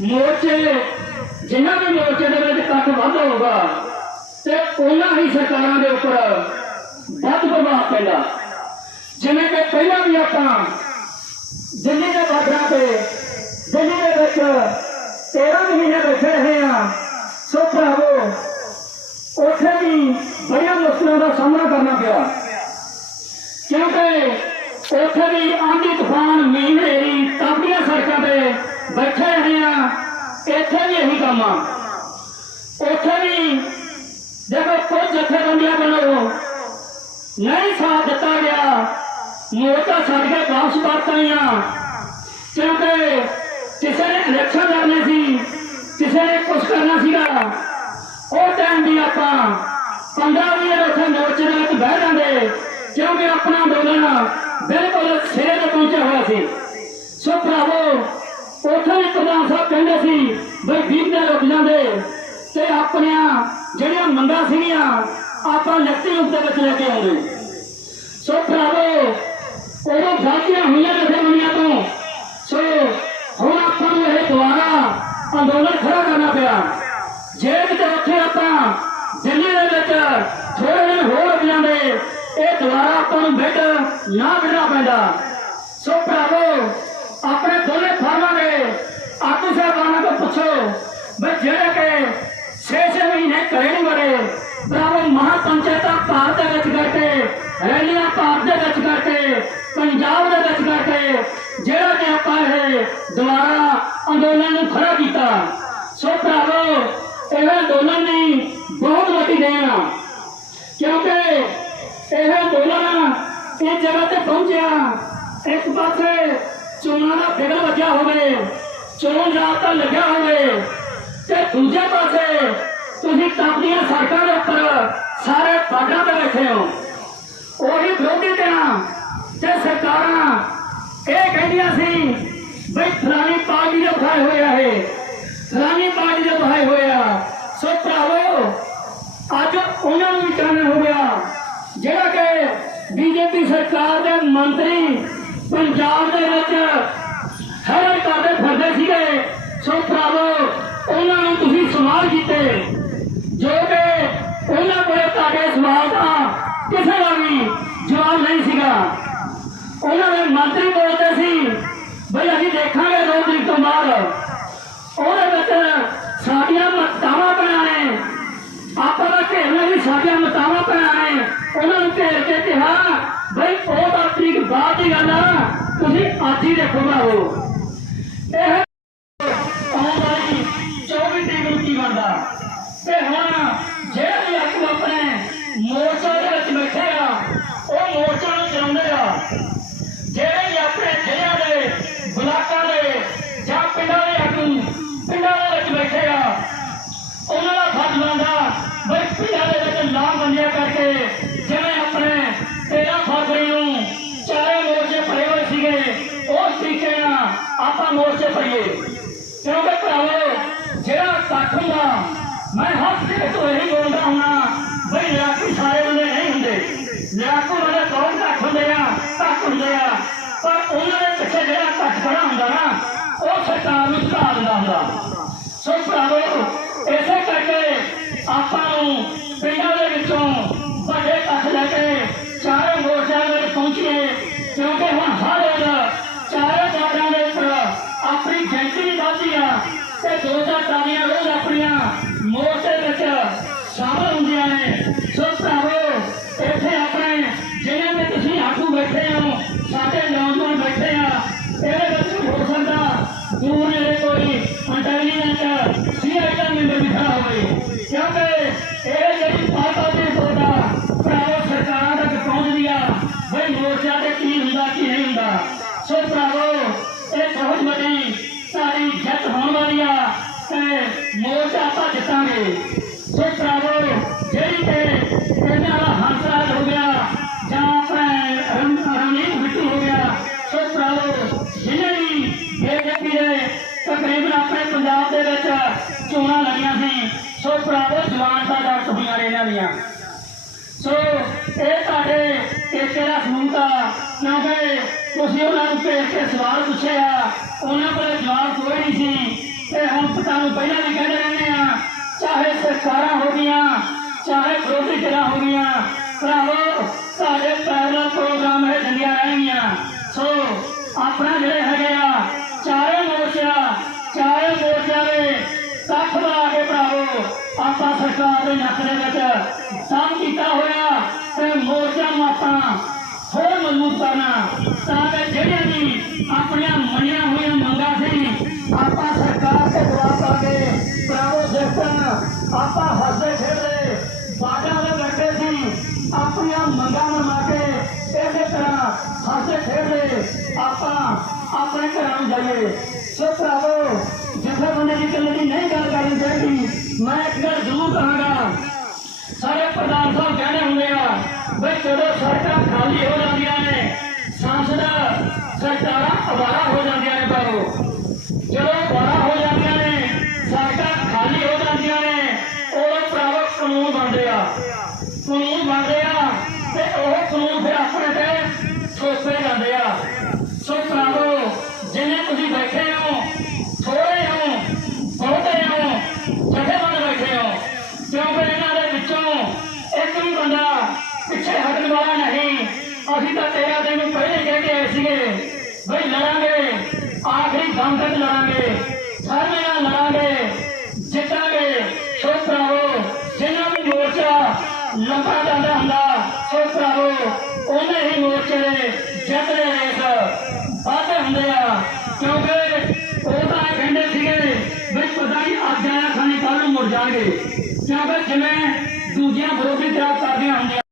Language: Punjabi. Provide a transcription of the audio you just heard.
ਮੋਰਚੇ, ਜਿਨ੍ਹਾਂ ਦੇ ਮੋਰਚੇ ਦੇ ਵਿੱਚ ਕੱਟ ਵੱਧ ਹੋਊਗਾ, ਤੇ ਉਹਨਾਂ ਹੀ ਸਰਕਾਰਾਂ ਦੇ ਉੱਪਰ ਵੱਧ ਪ੍ਰਭਾਵ ਪੈਂਦਾ। ਜਿਵੇਂ ਕਿ ਪਹਿਲਾਂ ਵੀ ਆਪਾਂ ਦਿੱਲੀ ਦੇ ਬਾਰਡਰਾਂ ਤੇ, ਦਿੱਲੀ ਦੇ ਵਿੱਚ 13 ਮਹੀਨੇ ਬੈਠੇ ਰਹੇ ਆ ਸੋ ਭਰਾਵੋ, ਉੱਥੇ ਵੀ ਬੜੀਆਂ ਮੁਸ਼ਕਲਾਂ ਦਾ ਸਾਹਮਣਾ ਕਰਨਾ ਪਿਆ। ਕਿਉਂਕਿ ਉੱਥੇ ਵੀ ਆਂਧੀ ਤੂਫਾਨ ਮੀਂਹ ਹਨੇਰੀ ਤਪਦੀਆਂ ਸੜਕਾਂ ਤੇ ਬੈਠੇ ਰਹੇ ਆ, ਇੱਥੇ ਵੀ ਇਹੀ ਕੰਮ ਆ। ਉੱਥੇ ਵੀ ਜਦੋਂ ਕੁਝ ਜਥੇਬੰਦੀਆਂ ਵੱਲੋਂ ਨਹੀਂ ਸਾਥ ਦਿੱਤਾ ਗਿਆ। ਮੋਰਚਾ ਛੱਡ ਕੇ ਵਾਪਸ ਪਰਤ ਆਈਆਂ ਕਿਉਂਕਿ ਕਿਸੇ ਨੇ ਇਲੈਕਸ਼ਨ ਲੜਨੇ ਸੀ, ਕਿਸੇ ਨੇ ਕੁਝ ਕਰਨਾ ਸੀਗਾ, ਉਹ ਟਾਈਮ ਵੀ ਆਪਾਂ 15 ਵੀਹ ਉੱਥੇ ਮੋਰਚੇ ਦੇ ਵਿੱਚ ਬਹਿ ਜਾਂਦੇ, ਕਿਉਂਕਿ ਆਪਣਾ ਅੰਦੋਲਨ ਬਿਲਕੁਲ ਸਿਰੇ ਤੇ ਪਹੁੰਚਿਆ ਹੋਇਆ ਸੀ। ਸੋ ਭਰਾਵੋ ਉੱਥੇ ਵੀ ਪ੍ਰਧਾਨ ਸਾਹਿਬ ਕਹਿੰਦੇ ਸੀ, ਬਈ ਦੇ ਦਿਨ ਰੁਕ ਜਾਂਦੇ ਤੇ ਆਪਣੀਆਂ ਜਿਹੜੀਆਂ ਮੰਗਾਂ ਸੀਗੀਆਂ, ਆਪਾਂ ਲਿਖਤੀ ਰੂਪ ਦੇ ਵਿੱਚ ਲੈ ਕੇ ਆਉਂਦੇ। ਸੋ ਭਰਾਵੋ, ਉਦੋਂ ਗਲਤੀਆਂ ਹੋਈਆਂ ਜਥੇਬੰਦੀਆਂ ਤੋਂ। ਸੋ ਹੁਣ ਆਪਾਂ ਨੂੰ ਇਹ ਦੁਆਰਾ ਅੰਦੋਲਨ ਖੜਾ ਕਰਨਾ ਪਿਆ। ਜੇ ਕਿਤੇ ਉੱਥੇ ਆਪਾਂ ਦਿੱਲੀ ਦੇ ਵਿੱਚ ਥੋੜੇ ਦਿਨ ਹੋਰ ਰੁਕ ਜਾਂਦੇ, ਇਹ ਦੁਆਰਾ ਆਪਾਂ ਨੂੰ ਬਿੱਟ ਨਾ ਮਿਲਣਾ ਪੈਂਦਾ। ਸੋ ਭਰਾਵੋ ਆਪਣੇ ਦੋਨੇ ਫਾਰਮਾਂ ਦੇ ਆਗੂ ਸਾਹਿਬਾਨਾਂ ਤੋਂ ਪੁੱਛੋ ਬਈ ਜਿਹੜੇ ਕਿ ਛੇ ਛੇ ਮਹੀਨੇ ਘਰੇ ਨਹੀਂ ਵੜੇ ਭਰਾਵੋ ਮਹਾ ਪੰਚਾਇਤਾਂ ਭਾਰਤ ਦੇ ਵਿੱਚ ਕਰਕੇ, ਰੈਲੀਆਂ ਭਾਰਤ ਦੇ ਵਿੱਚ ਕਰਕੇ, ਪੰਜਾਬ ਦੇ ਵਿੱਚ ਕਰਕੇ ਜਿਹੜਾ ਕਿ ਆਪਾਂ ਇਹ ਦੁਆਰਾ ਅੰਦੋਲਨ ਨੂੰ ਖੜਾ ਕੀਤਾ। ਸੋ ਭਰਾਵੋ, ਇਹ ਅੰਦੋਲਨ ਦੀ ਬਹੁਤ ਵੱਡੀ ਦੇਣ ਕਿਉਂਕਿ ਇਹ ਅੰਦੋਲਨ ਇਹ ਜਗ੍ਹਾ ਤੇ ਪਹੁੰਚਿਆ ਇੱਕ ਪਾਸੇ ਚੋਣਾਂ ਦਾ ਫਿਕਰ ਵੱਜਿਆ ਹੋਵੇ ਚੋਣ ਜਾਬਤਾ ਲੱਗਿਆ ਹੋਵੇ ਤੇ ਦੂਜੇ ਪਾਸੇ ਤੁਸੀਂ ਤਪਦੀਆਂ ਸੜਕਾਂ ਦੇ ਉੱਪਰ ਸਾਰੇ ਬਾਗਾਂ ਤੇ ਬੈਠੇ ਹੋ ਉਹੀ ਵਿਰੋਧੀ ਧਿਰਾਂ ਤੇ ਸਰਕਾਰਾਂ ਇਹ ਕਹਿੰਦੀਆਂ ਸੀ ਬਈ ਫਲਾਣੀ ਪਾਰਟੀ ਦੇ ਉਠਾਏ ਹੋਏ ਆ ਇਹ ਫਲਾਣੀ ਪਾਰਟੀ ਦੇ ਉਠਾਏ ਹੋਏ ਆ ਸੋ ਭਰਾਵੋ ਅੱਜ ਉਹਨਾਂ ਨੂੰ ਵੀ ਚਾਨਣ ਹੋ ਗਿਆ ਜਿਹੜਾ ਕਿ ਬੀਜੇਪੀ ਸਰਕਾਰ ਦੇ ਮੰਤਰੀ ਪੰਜਾਬ ਦੇ ਵਿੱਚ ਹੈਰਾਨ ਕਰਦੇ ਫਿਰਦੇ ਸੀਗੇ। ਸੋ ਭਰਾਵੋ, ਉਹਨਾਂ ਨੂੰ ਤੁਸੀਂ ਸਵਾਲ ਕੀਤੇ। ਜੋ ਕਿ ਉਹਨਾਂ ਕੋਲੇ ਤੁਹਾਡੇ ਸਵਾਲ ਦਾ ਕਿਸੇ ਦਾ ਵੀ ਜਵਾਬ ਨਹੀਂ ਸੀਗਾ। ਉਹਨਾਂ ਦੇ ਮੰਤਰੀ ਬੋਲਦੇ ਸੀ, ਬਈ ਅਸੀਂ ਦੇਖਾਂਗੇ ਦੋ ਦਿਨ ਤੋਂ ਬਾਅਦ। ਉਹਦੇ ਵਿੱਚ ਸਾਡੀਆਂ ਮਤਾਵਾਂ ਬਣਾਣੇ ਆਪਾਂ ਦਾ ਘੇਰਨਾ ਵੀ ਸਾਡੀਆਂ ਮਤਾਵਾਂ ਬਣਾਣੇ ਉਹਨਾਂ ਨੂੰ ਘੇਰ ਕੇ ਕਿਹਾ ਬਈ ਉਹ ਤਾਂ ਤਰੀਕ ਬਾਅਦ ਦੀ ਗੱਲ ਆ ਤੁਸੀਂ ਅੱਜ ਹੀ ਦੇਖੋ ਭਰਾਵੋ ਇਹ ਆਉਣ ਵਾਲੀ 24 ਤਰੀਕ ਨੂੰ ਕੀ ਬਣਦਾ ਤੇ ਹੁਣ ਜਿਹੜੇ ਵੀ ਆਗੂ ਆਪਣੇ ਮੋਰਚਾ ਦੇ ਵਿੱਚ ਬੈਠੇ ਆ ਉਹ ਮੋਰਚਾ ਨੂੰ ਚਲਾਉਂਦੇ ਆ ਜਿਹੜੇ ਵੀ ਆਪਣੇ ਜ਼ਿਲ੍ਹਿਆਂ ਦੇ ਬਲਾਕਾਂ ਦੇ ਜਾਂ ਪਿੰਡਾਂ ਦੇ ਆਗੂ ਪਿੰਡਾਂ ਦੇ ਵਿੱਚ ਬੈਠੇ ਆ ਉਹਨਾਂ ਦਾ ਫਰਜ਼ ਬਣਦਾ ਬਈ ਪਿੰਡਾਂ ਦੇ ਵਿੱਚ ਲਾਮਬੰਦੀਆਂ ਕਰਕੇ ਜਿਵੇਂ ਆਪਣੇ 13 ਫਰਵਰੀ ਨੂੰ ਚਾਰੇ ਮੋਰਚੇ ਫੜੇ ਹੋਏ ਸੀਗੇ ਉਸ ਤਰੀਕੇ ਨਾਲ ਆਪਾਂ ਮੋਰਚੇ ਫੜੀਏ ਕਿਉਂਕਿ ਭਰਾਵੋ, ਜਿਹੜਾ ਇਕੱਠ ਹੁੰਦਾ, ਮੈਂ ਹੱਥ ਦੇ ਤੋਂ ਇਹੀ ਬੋਲਦਾ ਹੁੰਨਾ ਬਈ ਲੜਾਕੂ ਸਾਰੇ ਬੰਦੇ ਨਹੀਂ ਹੁੰਦੇ। ਲੜਾਕੂ ਬੰਦੇ ਬਹੁਤ ਘੱਟ ਹੁੰਦੇ ਆ? ਘੱਟ ਹੁੰਦੇ ਆ। ਪਰ ਉਹਨਾਂ ਦੇ ਪਿੱਛੇ ਜਿਹੜਾ ਘੱਟ ਖੜਾ ਹੁੰਦਾ ਨਾ, ਉਹ ਸਰਕਾਰ ਨੂੰ ਝੁਕਾ ਦਿੰਦਾ ਹੁੰਦਾ। ਸੋ ਭਰਾਵੋ, ਇਸੇ ਕਰਕੇ ਆਪਾਂ ਨੂੰ ਪਿੰਡਾਂ ਦੇ ਵਿੱਚੋਂ ਵੱਡੇ ਇਕੱਠ ਲੈ ਕੇ ਚਾਰੇ ਮੋਰਚਿਆਂ ਦੇ ਵਿੱਚ ਪਹੁੰਚੀਏ। ਕਿਉਂਕਿ ਸੋ ਭਰਾਵੋ ਇੱਥੇ ਆਪਣੇ ਜਿਹਨਾਂ ਦੇ ਤੁਸੀਂ ਆਗੂ ਬੈਠੇ ਹੋ, ਸਾਡੇ ਨੌਜਵਾਨ ਬੈਠੇ ਆ, ਇਹਦੇ ਵਿੱਚ ਹੋ ਸਕਦਾ ਦੂਰ ਨੇੜੇ ਕੋਈ ਇੰਟੈਲੀਜੈਂਟ ਸੀਆਈਏ ਮੈਂਬਰ ਵੀ ਹੋਵੇ। ਕਿਉਂਕਿ ਇਹ ਜਿਹੜੀ ਪਾਰਟਾ ਦੀ ਸੋਦਾ ਭਰਾਵੋ, ਸਰਕਾਰਾਂ ਤੱਕ ਪਹੁੰਚਦੀ ਆ, ਬਈ ਮੋਰਚਾ ਤੇ ਕੀ ਹੁੰਦਾ, ਕੀ ਨਹੀਂ ਹੁੰਦਾ। ਸੋ ਭਰਾਵੋ, ਇਹ ਬਹੁਤ ਵੱਡੀ ਸਾਡੀ ਜਿੱਤ ਹੋਣ ਵਾਲੀ ਆ, ਤੇ ਮੋਰਚਾ ਆਪਾਂ ਜਿੱਤਾਂਗੇ। ਸੋ ਇਹਨਾਂ ਦਾ ਹੰਸਰਾਜ ਹੋ ਗਿਆ, ਜਾਂ ਆਪਣੇ ਰਮ- ਰਮਨੀਤ ਸੋ ਭਰਾਵੋ ਜਿਹਨੇ ਬੀਜੇਪੀ ਦੇ ਤਕਰੀਬਨ ਆਪਣੇ ਪੰਜਾਬ ਦੇ ਵਿੱਚ ਚੋਣਾਂ ਲੜੀਆਂ ਸੀ ਸੋ ਭਰਾਵੋ ਜਵਾਨ ਦਾ ਡਾਕਟਰ ਹੋਈਆਂ ਨੇ ਇਹਨਾਂ ਦੀਆਂ। ਸੋ, ਇਹ ਤੁਹਾਡੇ ਏਕੇ ਦਾ ਸਬੂਤ ਆ ਕਿਉਂਕਿ ਤੁਸੀਂ ਉਹਨਾਂ ਨੂੰ ਭੇਜ ਕੇ ਸਵਾਲ ਪੁੱਛਿਆ, ਉਹਨਾਂ ਕੋਲ ਜਵਾਬ ਕੋਈ ਨਹੀਂ ਸੀ। ਤੇ ਹੁਣ ਤੁਹਾਨੂੰ ਪਹਿਲਾਂ ਵੀ ਕਹਿੰਦੇ ਰਹਿੰਦੇ ਆ, ਚਾਹੇ ਸਰਕਾਰਾਂ ਹੋ ਗਈਆਂ, ਚਾਹੇ ਵਿਰੋਧੀ ਧਿਰਾਂ ਹੋ ਗਈਆਂ ਭਰਾਵੋ, ਸਾਡੇ ਪੈਰਲ ਪ੍ਰੋਗਰਾਮ ਹੈ ਚੱਲੀਆਂ ਰਹਿਣਗੀਆਂ ਸੋ ਆਪਣਾ ਜਿਹੜੇ ਹੈਗੇ ਆ, ਚਾਰੇ ਮੋਰਚਾ ਚਾਰੇ ਮੋਰਚਿਆਂ ਦੇ ਕੱਖ ਲਾ ਕੇ ਭਰਾਵੋ, ਆਪਾਂ ਸਰਕਾਰ ਦੇ ਨੱਕ ਦੇ ਵਿੱਚ ਸਾਮ ਕੀਤਾ ਹੋਇਆ ਤੇ ਮੋਰਚਾ ਨੂੰ ਆਪਾਂ ਹੋਰ ਮਜ਼ਬੂਤ ਕਰਨਾ। ਤਾਂ ਕਿ ਜਿਹੜੀਆਂ ਵੀ ਆਪਣੀਆਂ ਮੰਨੀਆਂ ਹੋਈਆਂ ਮੰਗਾਂ ਸੀ, ਆਪਾਂ ਸਰਕਾਰ ਤੋਂ ਦਬਾਅ ਪਾ ਭਰਾਵੋ ਦੇਖਣ ਆਪਾਂ ਹੱਸਦੇ ਖੇਡਦੇ ਬਾਜਾਂ ਦੇ ਬੈਠੇ ਸੀ ਆਪਣੀਆਂ ਮੰਗਾਂ ਮਨਾ ਕੇ ਇਸੇ ਤਰ੍ਹਾਂ ਹੱਸਦੇ ਖੇਡਦੇ ਆਪਾਂ ਆਪਣੇ ਘਰਾਂ ਨੂੰ ਜਾਈਏ ਸੋ ਭਰਾਵੋ ਜਿੱਥੇ ਬੰਦੇ ਦੀ ਗੱਲ ਦੀ ਨਹੀਂ ਗੱਲ ਕਰਨੀ ਚਾਹੀਦੀ ਮੈਂ ਇੱਕ ਗੱਲ ਜ਼ਰੂਰ ਕਹਾਂਗਾ ਸਾਰੇ ਪ੍ਰਧਾਨ ਸਾਹਿਬ ਕਹਿੰਦੇ ਹੁੰਦੇ ਆ ਬਈ ਜਦੋਂ ਸੜਕਾਂ ਖਾਲੀ ਹੋ ਜਾਂਦੀਆਂ ਨੇ ਸੰਸਦ ਸਰਕਾਰਾਂ ਅਵਾਰਾ ਹੋ ਜਾਂਦੀਆਂ ਨੇ ਬਾਬੂ ਜਦੋਂ ਅਵਾਰਾ ਹੋ ਜਾਂਦੀਆਂ ਨੇ ਸੜਕਾਂ ਖਾਲੀ ਹੋ ਜਾਂਦੀਆਂ ਨੇ ਉਦੋਂ ਭਰਾਵੋ ਕਾਨੂੰਨ ਬਣਦੇ ਆ ਕਾਨੂੰਨ ਬਣਦੇ ਆ ਤੇ ਉਹ ਕਾਨੂੰਨ ਫਿਰ ਆਪਣੇ ਤੇ ਥੋਪੇ ਜਾਂਦੇ ਆ ਸੋ ਭਰਾਵੋ ਜਿੰਨੇ ਤੁਸੀਂ ਬੈਠੇ ਹੋ ਥੋੜੇ ਹੋ ਬਹੁਤੇ ਹੋ ਜਥੇਬੰਦ ਬੈਠੇ ਹੋ ਕਿਉਂਕਿ ਇਹਨਾਂ ਦੇ ਵਿੱਚੋਂ ਇੱਕ ਵੀ ਬੰਦਾ ਪਿੱਛੇ ਹਟਣ ਵਾਲਾ ਨਹੀਂ ਅਸੀਂ ਤਾਂ ਤੇਰਾ ਦਿਨ ਪਹਿਲੇ ਕਹਿ ਕੇ ਆਏ ਸੀਗੇ ਬਈ ਲੜਾਂਗੇ, ਆਖਰੀ ਦਮ ਤੱਕ ਲੜਾਂਗੇ। ਸਾਰੇ ਨਾਲ ਲੜਾਂਗੇ, ਜਿੱਤਾਂਗੇ। ਸੋ ਭਰਾਵੋ, ਜਿੰਨਾ ਵੀ ਮੋਰਚਾ ਲੰਬਾ ਜਾਂਦਾ ਹੁੰਦਾ, ਸੋ ਭਰਾਵੋ ਉਹਨੇ ਹੀ ਮੋਰਚੇ ਦੇ ਜਿੱਤ ਦੇ ਰੇਸ ਵਾਧੇ ਹੁੰਦੇ ਆ। ਕਿਉਂਕਿ ਉਹ ਤਾਂ ਕਹਿੰਦੇ ਸੀਗੇ ਵੀ ਪਤਾ ਨਹੀਂ ਅੱਜ ਆਇਆ ਖਾਣੀ ਕੱਲ ਨੂੰ ਮੁੜ ਜਾਣਗੇ। ਕਿਉਂਕਿ ਜਿਵੇਂ ਦੂਜੀਆਂ ਵਿਰੋਧੀ ਧਿਰਾਂ ਕਰਦੀਆਂ ਹੁੰਦੀਆਂ